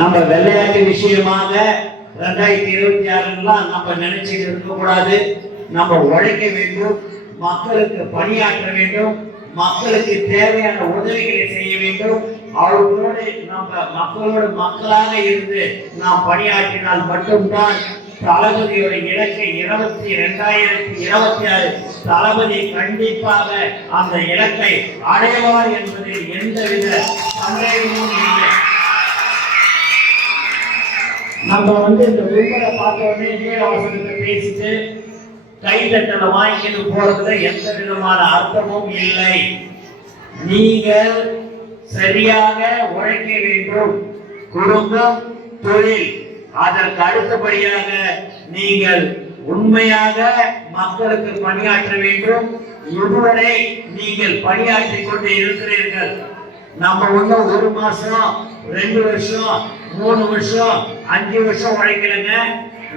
நம்ம விளையாட்டு விஷயமாக ரெண்டாயிரத்தி இருபத்தி ஆறுலாம் நம்ம நினைச்சிட்டு இருக்கக்கூடாது. நம்ம உழைக்க வேண்டும் மக்களுக்கு பணியாற்ற வேண்டும் மக்களுக்கு தேவையான உதவிகளை செய்ய வேண்டும். அவர்களோடு நம்ம மக்களோடு மக்களாக இருந்து நாம் பணியாற்றினால் மட்டும்தான் தளபதியோட இலக்கை இருபத்தி ரெண்டாயிரத்தி இருபத்தி ஆறு தளபதி கண்டிப்பாக அந்த இலக்கை அடைவார் என்பதில் எந்தவித சந்தேகமும் இல்லை. நம்ம வந்து இந்த விரும்பரை பார்த்த உடனே நீலவசனத்தை பேசிட்டு கைதட்டலை வாங்கிட்டு போறதுல எந்த விதமான அர்த்தமும் இல்லை. நீங்கள் சரியாக உழைக்க வேண்டும். குடும்பம் தொழில். அதற்கு அடுத்தபடியாக நீங்கள் உண்மையாக மக்களுக்கு பணியாற்ற வேண்டும். இதுவரை நீங்கள் பணியாற்றி கொண்டு இருக்கிறீர்கள். நம்ம ஒண்ணு ஒரு மாசம் ரெண்டு வருஷம் மூணு வருஷம் அஞ்சு வருஷம் உழைக்கலைங்க.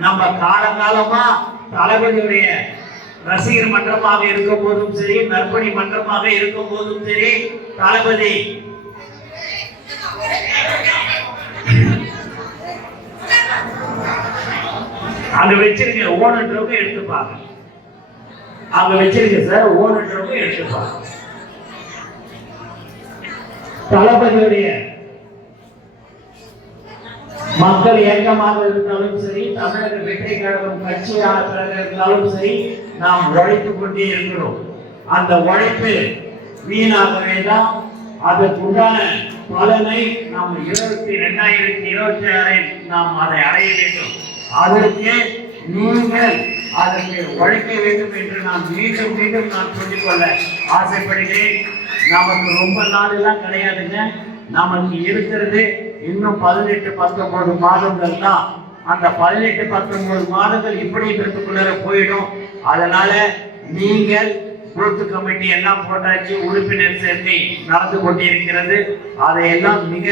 நம்ம காலங்காலமா தளபதியுடைய ரசிகர் மன்றமாக இருக்கும் போதும் சரி நற்பணி மன்றமாக இருக்கும் போதும் சரி தளபதி. அங்க வச்சிருக்க ஓனன்றவங்க எடுத்துப்பாங்க. அங்க வச்சிருக்க சார் ஓனன்றவங்க எடுத்துப்பாங்க. தளபதியுடைய மக்கள் ஏக்கமாக இருந்தாலும் சரி தமிழக வெற்றி கழகம் கட்சியாக இருந்தாலும் சரி நாம் உழைத்துக் கொண்டே இருக்கிறோம். அந்த உழைப்பு வீணாக வேண்டாம் அதற்குண்டான பலனை நாம் இருபத்தி ரெண்டாயிரத்தி இருபத்தி ஆறில் நாம் அதை அடைய வேண்டும். அதற்கு நீங்கள் அதற்கு உழைக்க வேண்டும் என்று நான் மீண்டும் மீண்டும் நான் சொல்லிக்கொள்ள ஆசைப்படுகிறேன். நமக்கு ரொம்ப நாள் எல்லாம் கிடையாதுங்க. நமக்கு இருக்கிறது இன்னும் பதினெட்டு பத்தொன்பது மாதங்கள் தான். அந்த பதினெட்டு பத்தொன்பது மாதங்கள் இப்படி இப்படின்றதுக்குள்ள போயிடும். அதனால நீங்கள் பூத்து கமிட்டி எல்லாம் போட்டாச்சு உறுப்பினர் சேர்க்கை நடந்து கொண்டிருக்கிறது. அதையெல்லாம் மிக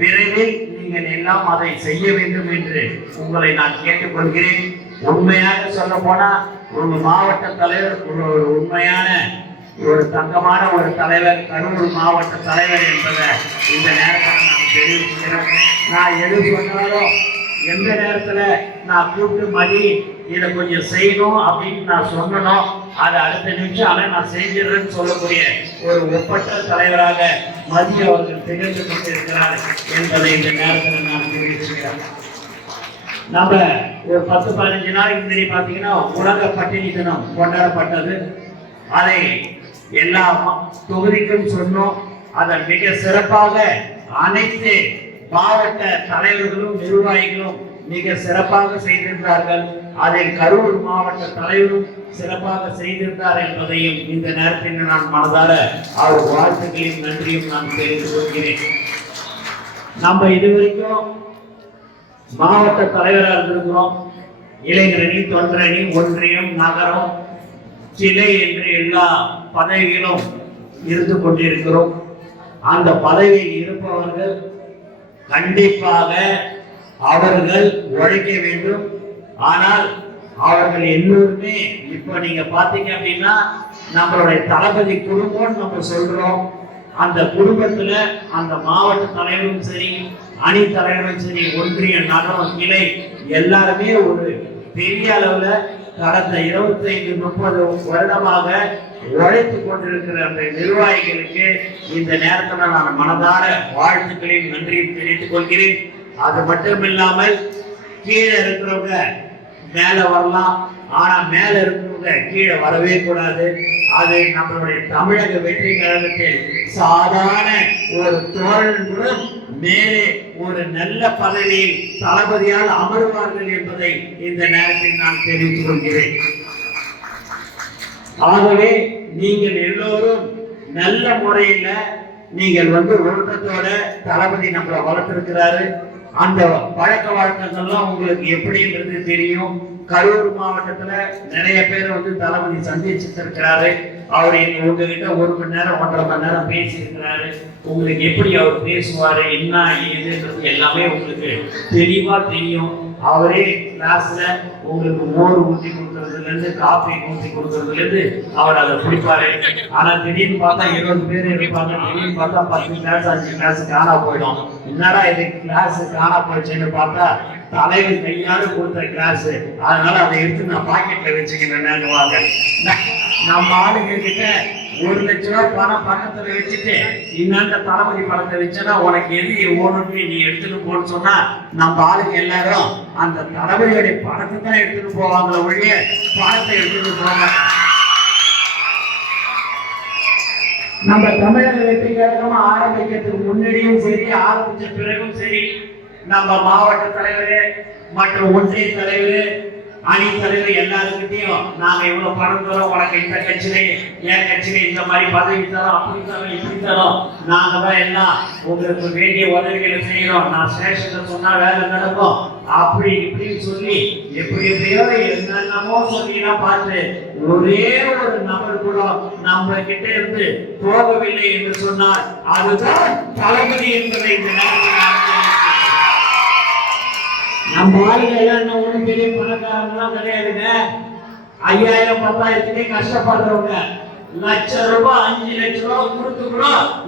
விரைவில் நீங்கள் எல்லாம் அதை செய்ய வேண்டும் என்று உங்களை நான் கேட்டுக்கொள்கிறேன். உண்மையாக சொல்ல போனா ஒரு மாவட்ட தலைவர் ஒரு ஒரு உண்மையான ஒரு தங்கமான ஒரு தலைவர் கரூர் மாவட்ட தலைவர் என்பதை இந்த நேரத்தில் நான் தெரிவிச்சுக்கிறேன். நான் எது சொன்னாலும் எந்த நேரத்தில் நான் கூப்பிட்டு மதி இதை கொஞ்சம் செய்யணும் அப்படின்னு நான் சொன்னனும் அதை அடுத்த நிமிஷம் ஆனால் நான் செஞ்சிடறேன்னு சொல்லக்கூடிய ஒரு ஒப்பற்ற தலைவராக மதி அவர்கள் திகழ்ந்து கொண்டிருக்கிறார் என்பதை இந்த நேரத்தில் நான் தெரிவிச்சுக்கிறேன். நம்ம ஒரு பத்து பதினஞ்சு நாளைக்கு முன்னாடி பார்த்தீங்கன்னா உலக பட்டினி தினம் கொண்டாடப்பட்டது. அதை எல்லா ம- தொகுதிக்கும் சொன்னோம். அதை மிக சிறப்பாக அனைத்து மாவட்ட தலைவர்களும் நிர்வாகிகளும் மிக சிறப்பாக செய்திருந்தார்கள். அதில் கரூர் மாவட்ட தலைவரும் சிறப்பாக செய்திருந்தார் என்பதையும் இந்த நேரத்தில் நான் மனதார அவர் வாழ்த்துக்களையும் நன்றியும் நான் தெரிந்து கொள்கிறேன். நம்ம இதுவரைக்கும் மாவட்ட தலைவராக இருந்திருக்கிறோம். இளைஞரணி தொண்டரணி ஒன்றியம் நகரம் கிளை என்று எல்லா பதவிகளும் இருந்து கொண்டிருக்கிறோம். அந்த பதவியில் இருப்பவர்கள் கண்டிப்பாக அவர்கள் உழைக்க வேண்டும். ஆனால் அவர்கள் எல்லோருமே இப்ப நீங்க பாத்தீங்க அப்படின்னா நம்மளுடைய தளபதி குடும்பம்னு நம்ம சொல்றோம். அந்த குடும்பத்துல அந்த மாவட்ட தலைவரும் சரி அணி தலைவரும் சரி ஒன்றிய நகரம் கிளை எல்லாருமே ஒரு பெரிய அளவுல கடந்த 25 முப்பது வருடமாக உழைத்து கொண்டிருக்கிற அந்த நிர்வாகிகளுக்கு இந்த நேரத்தில் நான் மனதார வாழ்த்துக்களையும் நன்றியும் தெரிவித்துக் கொள்கிறேன். அது மட்டும் இல்லாமல் கீழே இருக்கிறவங்க மேல வரலாம். ஆனா மேல இருக்கிறவங்க கீழே வரவே கூடாது. அது நம்மளுடைய தமிழக வெற்றி கழகத்தில் சாதாரண ஒரு தோழன் கூட மேலே ஒரு நல்ல பதவியில் தளபதியால் அமருவார்கள் என்பதை இந்த நேரத்தில் நான் தெரிவித்துக் கொள்கிறேன். ஆகவே நீங்கள் எல்லோரும் நல்ல முறையில நீங்கள் வந்து ஒழுக்கத்தோட தளபதி நம்மளை வளர்த்திருக்கிறாரு. அந்த பழக்க வழக்கங்கள்லாம் உங்களுக்கு எப்படின்றது தெரியும். கரூர் மாவட்டத்துல நிறைய பேர் வந்து தளபதி சந்திச்சிருக்கிறாரு. அவர் என்னை உங்ககிட்ட ஒரு மணி நேரம் ஒன்றரை மணி நேரம் பேசியிருக்கிறாரு. உங்களுக்கு எப்படி அவர் பேசுவாரு என்ன ஏதுன்றது எல்லாமே உங்களுக்கு தெளிவா தெரியும். அவரே கிளாஸ்ல உங்களுக்கு மோர் ஊற்றி கொடுக்கறதுல இருந்து காஃபி ஊற்றி கொடுக்கறதுல இருந்து அவர் அதை குடிப்பாரு. ஆனா திடீர்னு பார்த்தா இருபது பேர் இருப்பாங்க. திடீர்னு பார்த்தா பத்து கிளாஸ் அஞ்சு கிளாஸ் காணா போயிடும். என்னடா இது கிளாஸ் காணா போச்சுன்னு பார்த்தா தலைவர் கையால கொடுத்த கிளாஸ் அதனால அதை எடுத்து நான் பாக்கெட்ல வச்சுக்கிறேன்னு நம்ம ஆளுங்க கிட்ட ஒரு லட்ச ரூபாய் பணம் பக்கத்துல வச்சுட்டு இன்னாண்ட தளபதி பணத்தை வச்சனா உனக்கு எது ஓடுன்னு நீ எடுத்துட்டு போன்னு சொன்னா நம்ம ஆளுங்க எல்லாரும் அந்த தளபதியுடைய பணத்தை தான் எடுத்துட்டு போவாங்க ஒழிய பணத்தை எடுத்துட்டு போவாங்க நம்ம தமிழக வெற்றி கழகம் ஆரம்பிக்கிறதுக்கு முன்னாடியும் சரி ஆரம்பிச்ச பிறகும் சரி நம்ம மாவட்ட தலைவர் மற்றும் ஒன்றிய தலைவர் அணி எல்லாருக்கிட்டையும் நாங்க இவ்வளவு பணம் தரோம் உனக்கு இந்த கட்சியிலே என் கட்சியில இந்த மாதிரி பதவி தரோம் அப்படி தரோம் இப்படி தரோம். நாங்க தான் எல்லாம் உங்களுக்கு வேண்டிய உதவிகளை செய்யறோம். நான் ஸ்டேஷன்ல சொன்னா வேலை நடக்கும். அப்படி இப்படின்னு சொல்லி எப்படி எப்படியோ என்னென்னமோ சொல்லினா பார்த்து ஒரே ஒரு நபர் கூட நம்ம கிட்ட இருந்து போகவில்லை என்று சொன்னால் அதுதான் தளபதி என்பதை இந்த நேரத்தில் நம்ம ஆளுங்க எல்லாம் என்ன ஒண்ணும் பெரிய பணக்காரங்களாம் கிடையாதுங்க. ஐயாயிரம் பத்தாயிரத்துக்கே கஷ்டப்படுறவங்க. லட்ச ரூபாய் அஞ்சு லட்ச ரூபாய் கொடுத்து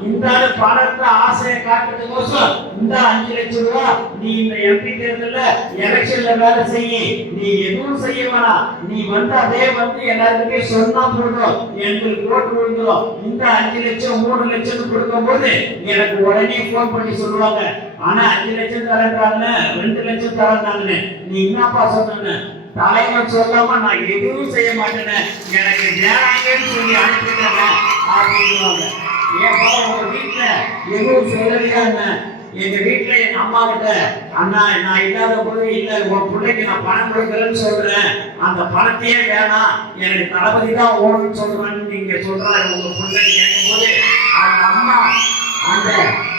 இந்த பணத்தை ஆசையை காட்டுறதுக்கோசம் இந்த அஞ்சு லட்ச ரூபாய் நீ இந்த எம்பி தேர்தல்ல எலெக்ஷன்ல வேலை செய்ய நீ எதுவும் செய்ய வேணாம் நீ வந்து அதே வந்து எல்லாருக்குமே சொன்னா போதும் எங்களுக்கு ஓட்டு விழுந்துடும் இந்த அஞ்சு லட்சம் மூணு லட்சம் கொடுக்கும் போது எனக்கு உடனே போன் பண்ணி சொல்லுவாங்க ஆனா அஞ்சு லட்சம் தரன்றாங்க ரெண்டு லட்சம் தரன்றாங்கன்னு நீ என்னப்பா சொன்ன தலைவர் சொல்லாம நான் எதுவும் செய்ய மாட்டேன். எனக்கு வேணாங்கன்னு சொல்லி அனுப்பிட்டாங்க அப்படின்னுவாங்க. ஏப்பா உங்க வீட்டுல எதுவும் சொல்லலையா என்ன? எங்க வீட்டுல எங்க அம்மா கிட்ட அண்ணா நான் இல்லாத பொழுது இல்ல உன் பிள்ளைக்கு நான் பணம் கொடுக்குறேன்னு சொல்றேன். அந்த பணத்தையே வேணாம். எனக்கு தளபதி தான் ஓடணும்னு சொல்றேன்னு நீங்க சொல்றாரு. உங்க பிள்ளை கேட்கும் போது அந்த அம்மா அந்த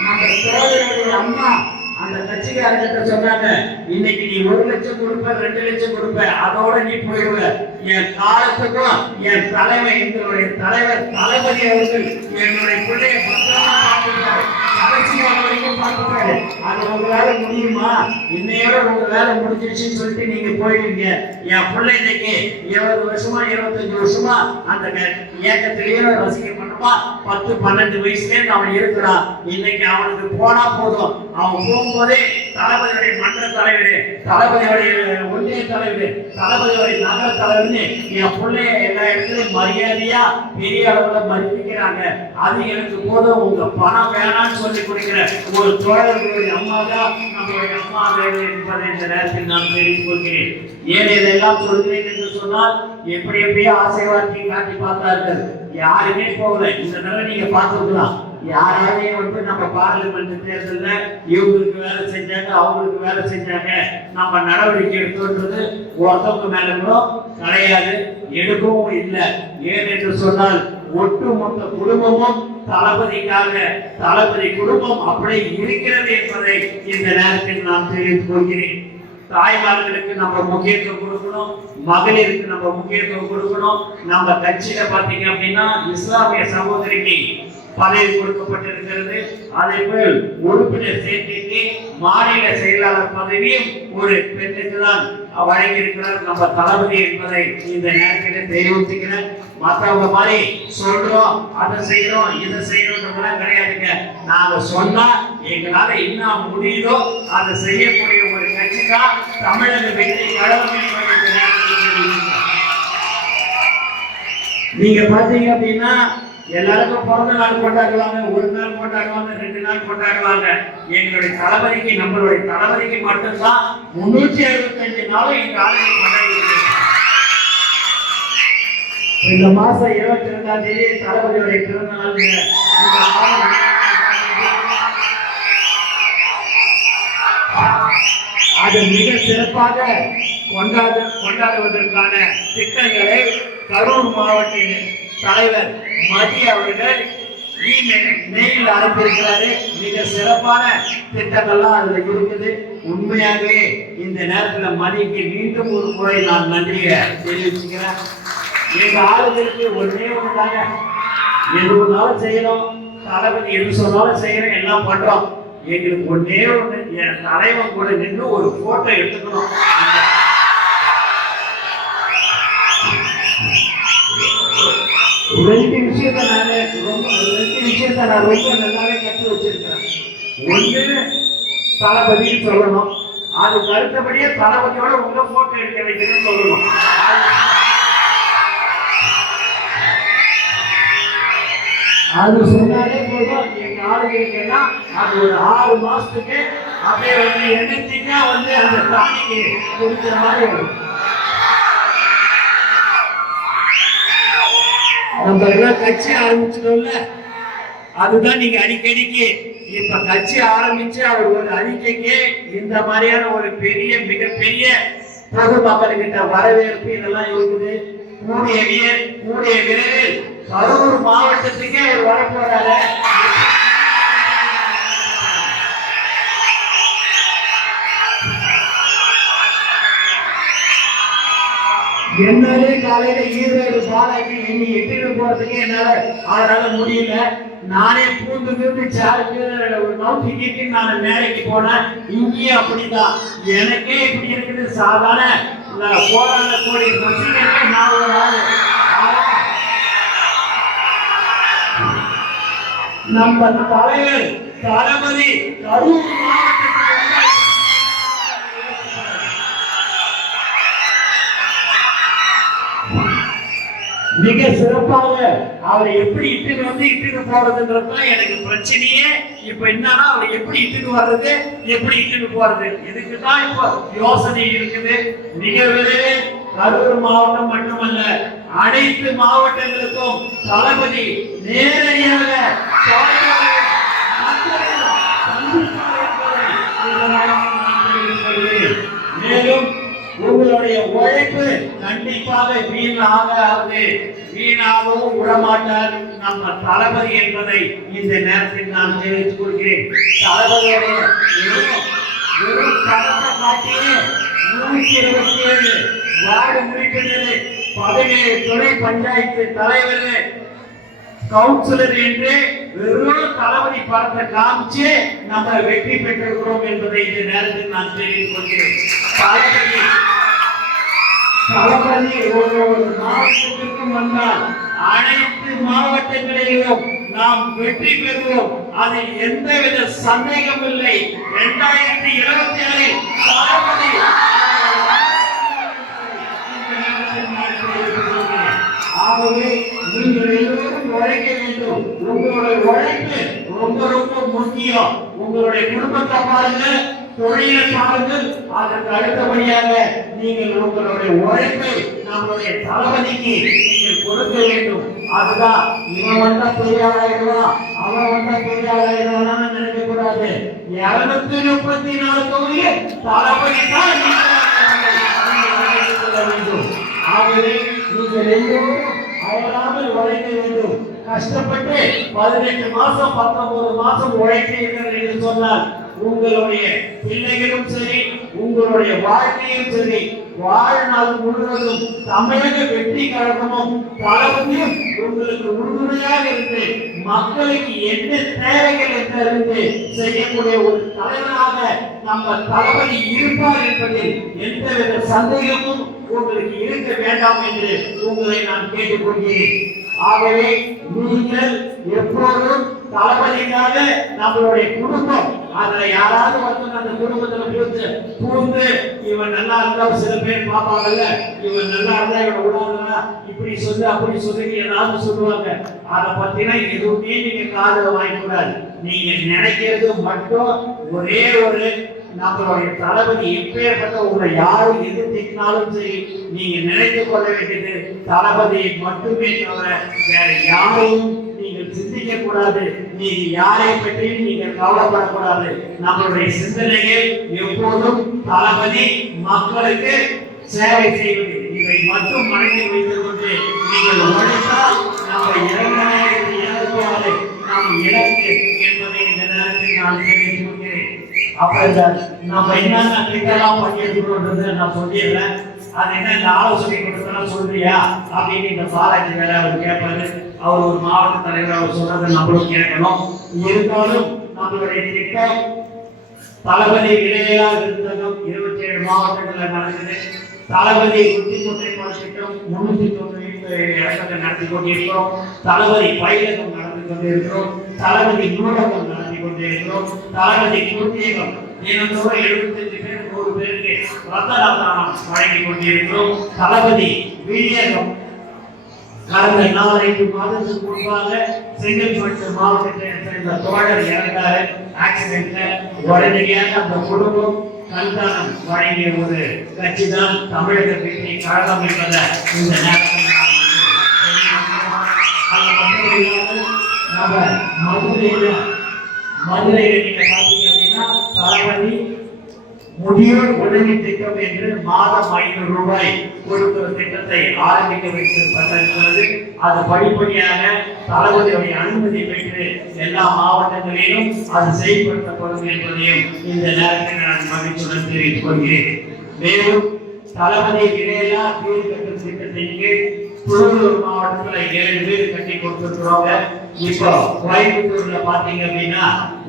நம்ம சோதரனுடைய அம்மா அந்த கட்சிக்காரர்கிட்ட சொன்னாங்க இன்னைக்கு நீ ஒரு லட்சம் கொடுப்ப ரெண்டு லட்சம் கொடுப்ப அதோட நீ போயிடுவ. என் காலத்துக்கும் என் தலைமை எங்களுடைய தலைவர் தளபதி அவர்கள் என்னுடைய பிள்ளைய பத்திரமா பார்த்துக்கிறாரு கடைசி வரைக்கும் பார்த்துக்கிறாரு அது உங்களால முடியுமா இன்னையோட உங்க வேலை முடிஞ்சிருச்சுன்னு சொல்லிட்டு நீங்க போயிடுவீங்க என் பிள்ளை இன்னைக்கு இருபது வருஷமா இருபத்தஞ்சு வருஷமா அந்த க- இயக்கத்திலேயே ரசிக்க பண்ணுமா பத்து பன்னெண்டு வயசுலேருந்து அவன் இருக்கிறான். இன்னைக்கு அவனுக்கு போனா போதும். அவன் போகும்போதே தளபதியுடைய மன்ற தலைவர் தளபதியுடைய ஒன்றிய தலைவர் தளபதியுடைய நகர தலைவர்னு என் பிள்ளைய எல்லா இடத்துலையும் மரியாதையா பெரிய அளவுல மதிப்பிக்கிறாங்க. அது எனக்கு போதும். உங்க பணம் வேணாம்னு சொல்லி கொடுக்கிற ஒரு தோழர்களுடைய அம்மா தான் நம்மளுடைய அம்மா வேணும் என்பதை இந்த நேரத்தில் நான் தெரிந்து கொள்கிறேன். ஏன் இதெல்லாம் சொல்கிறேன் என்று சொன்னால் எப்படி எப்படியோ ஆசை வார்த்தை காட்டி பார்த்தார்கள். யாருமே போகல. இந்த தடவை நீங்க பார்த்துக்கலாம். யாராவது வந்து நம்ம பார்லிமெண்ட் தேர்தலில் இவங்களுக்கு வேலை செஞ்சாங்க அவங்களுக்கு வேலை செஞ்சாங்க. நம்ம நடவடிக்கை எடுத்தோன்றது ஒருத்தவங்க மேலே கூட கிடையாது எடுக்கவும் இல்லை. ஏன் என்று சொன்னால் ஒட்டுமொத்த குடும்பமும் தளபதிக்காக தளபதி குடும்பம் அப்படியே இருக்கிறது என்பதை இந்த நேரத்தில் நான் தெரிவித்துக் கொள்கிறேன். தாய்மார்களுக்கு நம்ம முக்கியத்துவம் கொடுக்கணும் மகளிருக்கு நம்ம முக்கியத்துவம் கொடுக்கணும். நம்ம கட்சியில பாத்தீங்க அப்படின்னா இஸ்லாமிய சகோதரிக்கு பதவி கொடுக்கப்பட்டிருக்கிறது. அதே போல் உறுப்பினர் சேர்க்கைக்கு மாநில செயலாளர் பதவியும் ஒரு பெண்ணுக்கு தான் வழங்கியிருக்கிறார். நம்ம தளபதி என்பதை இந்த நேரத்தில் தெரிவித்துக்கிறேன் மற்றவங்க மாதிரி சொல்றோம் அதை செய்யறோம் இதை செய்யறோம்ன்றதெல்லாம் கிடையாதுங்க. நாங்க சொன்னா எங்களால என்ன முடியுதோ அதை செய்யக்கூடிய ஒரு கட்சி தான் தமிழக வெற்றி கழகம் நீங்க பாத்தீங்க அப்படின்னா எல்லாருக்கும் பிறந்த நாள் கொண்டாடுவாங்க ஒரு நாள் கொண்டாடுவாங்க ரெண்டு நாள் கொண்டாடுவாங்க எங்களுடைய தளபதிக்கு நம்மளுடைய தளபதிக்கு மட்டும்தான் முன்னூற்றி அறுபத்தஞ்சு நாளும் எங்க ஆளுநர் கொண்டாடி இந்த மாசம் இருபத்தி ரெண்டாம் தேதி தளபதியுடைய பிறந்த நாள் அது மிக சிறப்பாக கொண்டாட கொண்டாடுவதற்கான திட்டங்களை கரூர் மாவட்ட தலைவர் மதி அவர்கள் இமெயில் அனுப்பியிருக்கிறாரு மிக சிறப்பான திட்டங்கள்லாம் அதுல இருக்குது. உண்மையாகவே இந்த நேரத்துல மணிக்கு மீண்டும் ஒரு முறை நான் நன்றியை தெரிவிச்சுக்கிறேன். எங்க ஆளுநருக்கு ஒன்றே ஒன்றுதாங்க எது ஒன்றாலும் செய்யணும். தளபதி எது சொன்னாலும் செய்யறோம் எல்லாம் பண்றோம். எங்களுக்கு ஒன்னே ஒன்று என் தலைவன் கூட நின்று ஒரு போட்டோ எடுத்துக்கணும். ரெண்டு விஷயத்த நான் ரொம்ப ரெண்டு விஷயத்த நான் ரொம்ப நல்லாவே கற்று வச்சிருக்கிறேன். ஒண்ணு தளபதின்னு சொல்லணும். அதுக்கு அடுத்தபடியே தளபதியோட உங்க போட்டோ எடுக்க வைக்கணும்னு சொல்லணும். அது சொன்னாலே போதும். எங்க ஆளுங்களுக்கெல்லாம் அது ஒரு ஆறு மாசத்துக்கு அப்படியே வந்து எனர்ஜிக்கா வந்து அந்த பிராணிக்கு கொடுக்குற மாதிரி நம்ம எல்லாம் கட்சி ஆரம்பிச்சிட்டோம்ல. அதுதான் நீங்க அடிக்கடிக்கு இப்ப கட்சி ஆரம்பிச்சு அவர் ஒரு அறிக்கைக்கு இந்த மாதிரியான ஒரு பெரிய மிகப்பெரிய பொது மக்கள்கிட்ட வரவேற்பு இதெல்லாம் இருக்குது. கூடிய கூடிய விரைவில் கரூர் மாவட்டத்துக்கே ஒரு வரப்போறாரு என்னாலே காலையில ஈரோடு பாலாஜி இன்னி எட்டிட்டு போறதுக்கு என்னால அதனால முடியல. நானே பூந்து பூந்து சாருக்கு ஒரு நோக்கி கீட்டி நான் வேலைக்கு போனேன். இங்கேயும் அப்படிதான். எனக்கே இப்படி இருக்குது. சாதாரண போராட கோடி ரசிகர்களே நான் ஒரு ஆள். நம்ம தலைவர் தளபதி கரூர் மிக சிறப்பாக அவரை எப்படி இட்டுன்னு வந்து இட்டுக்கு போறதுன்றதுதான் எனக்கு பிரச்சனையே. இப்ப என்னன்னா அவரை எப்படி இட்டுன்னு வர்றது எப்படி இட்டுன்னு போறது? இதுக்கு தான் இப்போ யோசனை இருக்குது. மிக விரைவில் கரூர் மாவட்டம் மட்டுமல்ல அனைத்து மாவட்டங்களுக்கும் தளபதி நேரடியாக மேலும் உங்களுடைய உழைப்பு கண்டிப்பாக வீணாகாது. வீணாகவும் விடமாட்டார். நம்ம தளபதி என்பதை இந்த நேரத்தில் நான் தெரிவித்துக் கொள்கிறேன். தளபதியுடைய வெறும் வெறும் காட்டியே நூற்றி இருபத்தி ஏழு வார்டு உறுப்பினர் பதினேழு துணை பஞ்சாயத்து தலைவர் கவுன்சிலர் என்று வெறும் தளபதி படத்தை காமிச்சு நம்ம வெற்றி பெற்றிருக்கிறோம் என்பதை இந்த நேரத்தில் நான் தெரிவித்துக் கொள்கிறேன். தளபதி ஒரு ஒரு மாவட்டத்திற்கும் வந்தால் அனைத்து மாவட்டங்களிலும் நாம் வெற்றி பெறுவோம். அதில் எந்தவித சந்தேகம் இல்லை. இரண்டாயிரத்தி இருபத்தி ஆறில் தளபதி ஆகவே நீங்கள் எல்லோரும் உழைக்க வேண்டும். உங்களுடைய உழைப்பு ரொம்ப ரொம்ப முக்கியம். உங்களுடைய குடும்பத்தை பாருங்க தொழிலை பாருங்கள். அதற்கு அடுத்தபடியாக நீங்கள் உங்களுடைய உழைப்பை நம்மளுடைய தளபதிக்கு நீங்கள் கொடுக்க வேண்டும். அதுதான் இவன் வந்தா தொழிலாளர்களா அவன் வந்தா தொழிலாளர்களா நினைக்க கூடாது இருநூத்தி முப்பத்தி நாலு தொகுதியை தளபதி தான் வேண்டும். ஆகவே நீங்கள் எல்லோரும் அயலாமல் உழைக்க வேண்டும். கஷ்டப்பட்டு பதினெட்டு மாசம் பத்தொன்பது மாசம் உழைக்கிறீர்கள் என்று சொன்னால் உங்களுடைய பிள்ளைகளும் சரி உங்களுடைய வாழ்க்கையும் சரி வாழ்நாள் முழுவதும் தமிழக வெற்றி கழகமும் தளபதியும் உங்களுக்கு உறுதுணையாக இருந்து மக்களுக்கு என்ன தேவைகள் என்று இருந்து செய்யக்கூடிய ஒரு தலைவராக நம்ம தளபதி இருப்பார் என்பதில் எந்தவித சந்தேகமும் உங்களுக்கு இருக்க வேண்டாம் என்று உங்களை நான் கேட்டுக்கொள்கிறேன். ஆகவே நீங்கள் எப்போதும் தளபதிக்காக நம்மளுடைய குடும்பம் அதுல யாராவது ஒருத்தன் அந்த குடும்பத்துல பூந்து பூந்து இவன் நல்லா இருந்தா சில பேர் பார்ப்பாங்கல்ல இவன் நல்லா இருந்தா இவன் விடாதா இப்படி சொல்லு அப்படி சொல்லி ஏதாவது சொல்லுவாங்க. அதை பத்தினா எதுவுமே நீங்க காதல வாங்கக்கூடாது. நீங்க நினைக்கிறது மட்டும் ஒரே ஒரு நம்மளுடைய தளபதி எப்பேற்பட்ட உங்களை யாரும் எது திட்டினாலும் சரி நீங்க நினைத்து கொள்ள வேண்டியது தளபதியை மட்டுமே தவிர வேற யாரையும் சிந்திக்க கூடாது நீ யாரை பற்றியும் நீங்கள் கவலைப்படக்கூடாது. நம்மளுடைய சிந்தனையில் எப்போதும் தளபதி மக்களுக்கு சேவை செய்வது. இதை மட்டும் மனதில் வைத்துக் கொண்டு நீங்கள் உழைத்தால் நம்ம இரண்டாயிரத்தி இருபத்தி ஆறு நாம் இலக்கு என்பதை இந்த நேரத்தில் நான் தெரிவித்துக் கொள்கிறேன். அப்ப நம்ம என்னென்ன திட்டம்லாம் பண்ணியிருக்கிறோன்றதை நான் சொல்லிடுறேன். அது என்ன இந்த ஆலோசனை கொடுத்தலாம் சொல்றியா? அப்படின்னு இந்த பாராட்டு வேலை அவர் கேட்பாரு. அவர் ஒரு மாவட்ட தலைவர் அவர் சொல்றதை நம்மளும் கேட்கணும். இருந்தாலும் நம்மளுடைய திட்ட தளபதி இடையிலா விருந்தகம் இருபத்தி ஏழு மாவட்டங்களில் நடக்குது. தளபதி உத்தி முத்தைப்பால் திட்டம் முன்னூத்தி தொண்ணூறு இடத்துல நடத்தி கொண்டிருக்கிறோம். தளபதி பயிலகம் நடந்து கொண்டிருக்கிறோம். தளபதி நூலகம் நடத்தி கொண்டிருக்கிறோம். தளபதி குருத்தீகம் தினந்தோறும் எழுபத்தஞ்சு பேர் நூறு பேருக்கு ரத்த தானம் வழங்கி கொண்டிருக்கிறோம். தளபதி வீரியகம் கடந்த நாலஞ்சு மாதத்துக்கு முன்பாக செங்கல்பட்டு மாவட்டத்தை சேர்ந்த தோழர் இறந்தாரு. ஆக்சிடென்ட்ல உடனடியாக அந்த குடும்பம் கண்தானம் வழங்கிய ஒரு கட்சி தான் தமிழக வெற்றி கழகம் என்பதை இந்த நேரத்தில் அது மட்டும் இல்லாமல் நம்ம மதுரையில மதுரையில நீங்க பாத்தீங்க அப்படின்னா தளபதி முதியோர் உதவி திட்டம் என்று மாதம் ஐநூறு ரூபாய் கொடுக்கிற திட்டத்தை ஆரம்பிக்க வைத்திருப்பது அது படிப்படியாக தளபதியுடைய அனுமதி பெற்று எல்லா மாவட்டங்களிலும் அது செயல்படுத்தப்படும் என்பதையும் இந்த நேரத்தில் நான் மகிழ்ச்சியுடன் தெரிவித்துக் கொள்கிறேன். மேலும் தளபதி இடையிலா வீடு கட்டும் திட்டத்தின் கீழ் திருவள்ளூர் மாவட்டத்தில் ஏழு வீடு கட்டி கொடுத்திருக்கிறோங்க. இப்போ கோயம்புத்தூர்ல பாத்தீங்க அப்படின்னா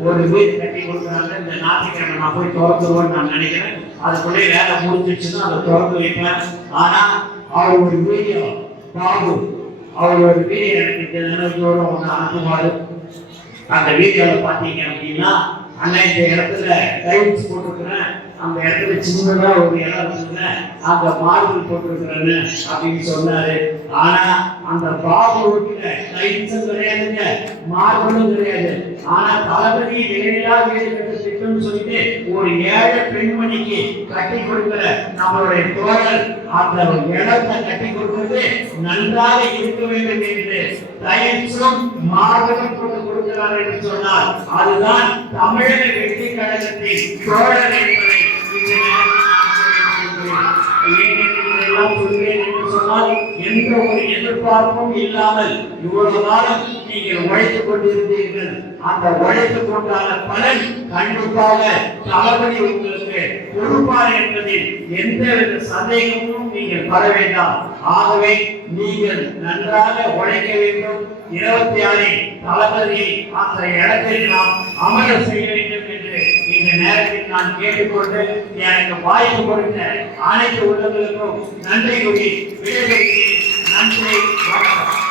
ஒரு வீடு கட்டி கொடுக்குறாங்க இந்த ஞாயிற்றுக்கிழமை நான் போய் திறந்துருவோம்னு நான் நினைக்கிறேன். அதுக்குள்ளே வேலை முடிஞ்சிச்சுன்னா அதை திறந்து வைப்பேன். ஆனா அவர் ஒரு வீடியோ பாபு அவர் ஒரு வீடியோ எனக்கு தினந்தோறும் ஒன்று அனுப்புவாரு. அந்த வீடியோல பார்த்தீங்க அப்படின்னா அண்ணன் இந்த இடத்துல டைல்ஸ் போட்டிருக்கிறேன். அந்த இடத்துல சின்னதாக ஒரு இடம் இருக்குங்க அங்க மார்பிள் போட்டிருக்கிறேன்னு அப்படின்னு சொன்னாரு. ஆனா அந்த பாபு வீட்டுல கிடையாதுங்க மார்பலும் கிடையாது. ஆனா தளபதி வேலையா வீடு கட்ட திட்டம் சொல்லிட்டு ஒரு ஏழை பெண்மணிக்கு கட்டி கொடுக்கிற நம்மளுடைய தோழர். அந்த இடத்தை கட்டி கொடுக்கிறது நன்றாக இருக்க வேண்டும் என்று டைல்ஸும் மார்பலும் போட்டு கொடுக்கிறார் என்று சொன்னால் அதுதான் தமிழக வெற்றி கழகத்தின் தோழர் என்பதை ஏன் என்று சொன்னால் என்ற எந்த ஒரு எதிர்பார்ப்பும் இல்லாமல் இவ்வளவு காலம் நீங்கள் உழைத்துக் கொண்டிருந்தீர்கள். அந்த உழைத்துக் கொண்டான பலன் கண்டிப்பாக தளபதி உங்களுக்கு கொடுப்பார் என்பதில் எந்தவித சந்தேகமும் நீங்கள் பெற வேண்டாம். ஆகவே நீங்கள் நன்றாக உழைக்க வேண்டும். இருபத்தி ஆறு தளபதியை அந்த இடத்தில் நாம் அமர செய்ய வேண்டும் என்று இந்த நேரத்தில் நான் கேட்டுக்கொண்டு எனக்கு வாய்ப்பு கொடுத்த அனைத்து உள்ளவர்களுக்கும் நன்றி கூறி விடைபெறுகிறேன். நன்றி வணக்கம்